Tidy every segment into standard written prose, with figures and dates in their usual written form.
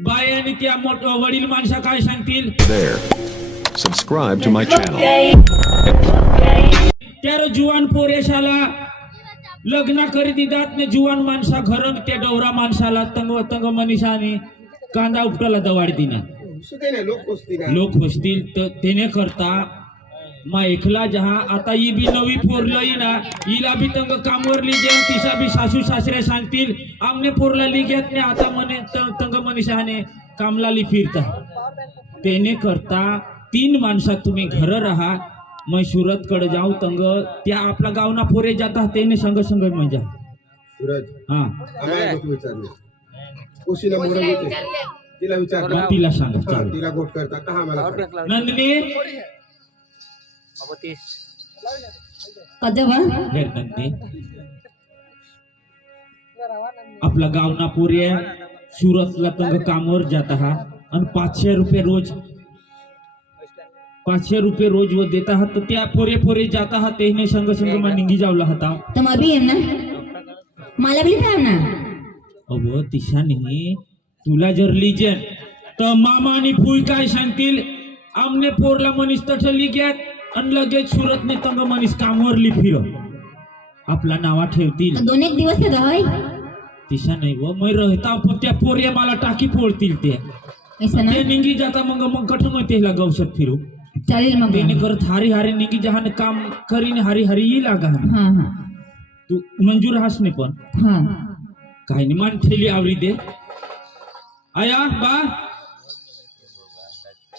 बाई आणि त्या वडील माणसा काय सांगतील There. Subscribe to my channel. त्यार जुवान पोरेशाला लग्न करी दिदात ने जुवान माणसा घरन त्या डवरा माणसाला तंग तंग मनीषाने कांदा उपटाला दवाड दिना लोक बसतील तर तेने करता मा एकला जहा आता ही बी नवी पोरलई ना हिला बी तंग कामवर लिजे तिसा बी सासू सासरे सांगतील आमने पोरला लिगेत ने आता मने तंग मनीषाने कामला ली फिरता तेने करता 3 माणसा तुम्ही घर राहा मैं सुरत कडे जाऊ तंग त्या आपला गावना पोरे जाता तेने संग संग मजा सूरज हा आम्हाला गोष्ट विचारली उशीला मोडा होते तिला विचार तिला सांग चालेल तिला गोट करता का आम्हाला सांग. नंदिनी कजवा हे नंदिनी आपला गावना पोरे सुरतला तंग कामावर जाता हा आणि 500 रुपये रोज 500 रुपये रोज वो देता हा तर त्या पोरे पोरे जाता हा तेने संग संग मा निंगी जावला होता तुम अभी है ना मला भी था ना अहो तिशा नाही तुला जर लिजन तर मामा आणि फुई काय सांगतील आमने पोरला मनीस तठली घ्यात आणि लगेच सुरत ने तंग मनीस कामावर ली फिर आपला नावा ठेवतील 2-1 दिवस ते रहय तिशा नाही व मै रहता त्या पोरे मला टाकी फोडतील ते ऐसा ना ते निंगी जाता मग कठून तेला गवसत फिरू चालेल मग तेने करत हारी हारी निंगी जहान काम करीन हारी हारी ही लागा हां हां तू मंजूर हास ने पण हां काही नाही मान ठेली आवरी दे आया बा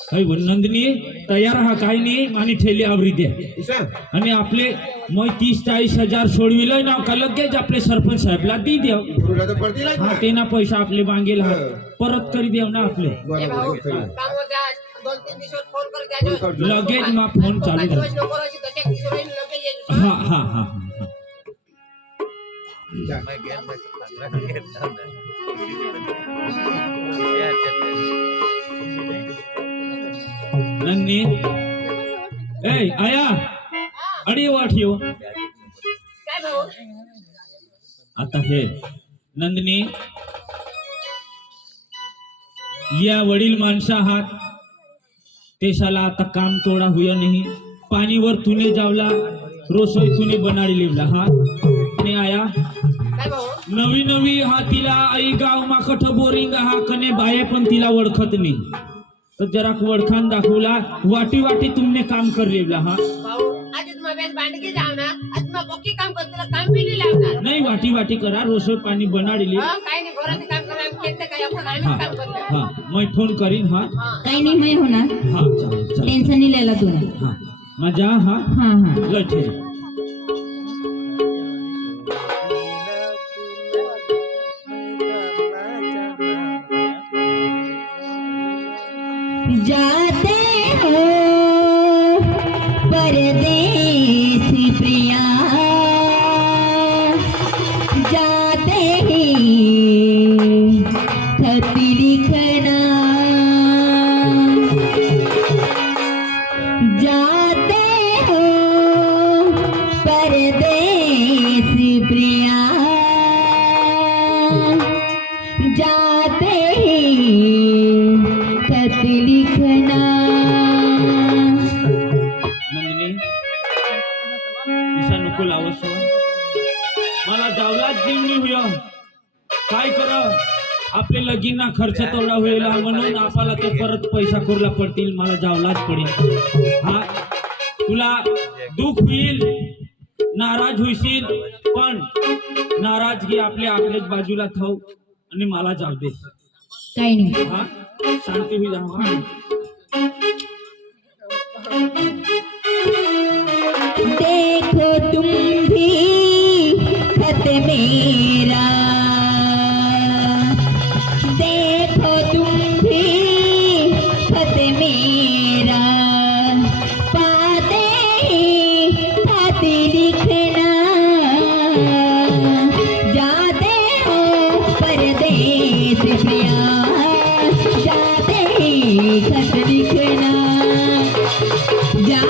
काही नंदिनी तयार हा काही नाही आणि ठेली आवरी दे ईशा आणि आपले मग 30-40 हजार सोडविलंय ना का लगेच आपले सरपंच साहेबला दी देव गुरुला तर पडतील हा ते ना पैसा आपले मागेल हा परत करी देव ना आपले बरोबर खरं. लगेच मा फोन चालू झाला हा हा हा हा जा. नंदिनी ए आया अडी वाठियो आता हे नंदिनी या वडील माणसा हात देशाला आता काम तोडा हुया नाही पाणीवर तुने जावला रसोई तुने बनाडी लिवला हा ने आया नवी नवी हा तिला आई गाव मा कठ बोरिंग हा कने बाये पण तिला ओळखत नाही तर जरा वडखान दाखवला वाटी वाटी तुमने काम कर लिवला हा नाही वाटी वाटी करा रसोई पाणी बनाडली हा मैं फोन करीन हा काही नाही मैं होणार हा चालेल चालेल टेन्शन नाही लेला तू हा मजा हा हां हां लठे जाते हो परदेस प्रिया जाते ही खत लिखना जाते हो परदेस प्रिया जाते ही खत लिखना नंदिनी दिशा नको लावस मला जावलाच जीवनी हुय काय कर आपले लगीना खर्च तेवढा होईल म्हणून आपल्याला ते परत पैसा करूला पडतील मला जावलाच पडेल हा तुला दुःख होईल नाराज होशील पण नाराजगी आपल्याच बाजूला ठेव आणि मला जाऊ दे काही नाही हा शांती हुई जाओ हाँ। देखो तुम भी खत मेरा देखो तुम भी खत मेरा पाते ही खत लिखना जाते हो परदेस प्रिया जाते ही खत लिखना जा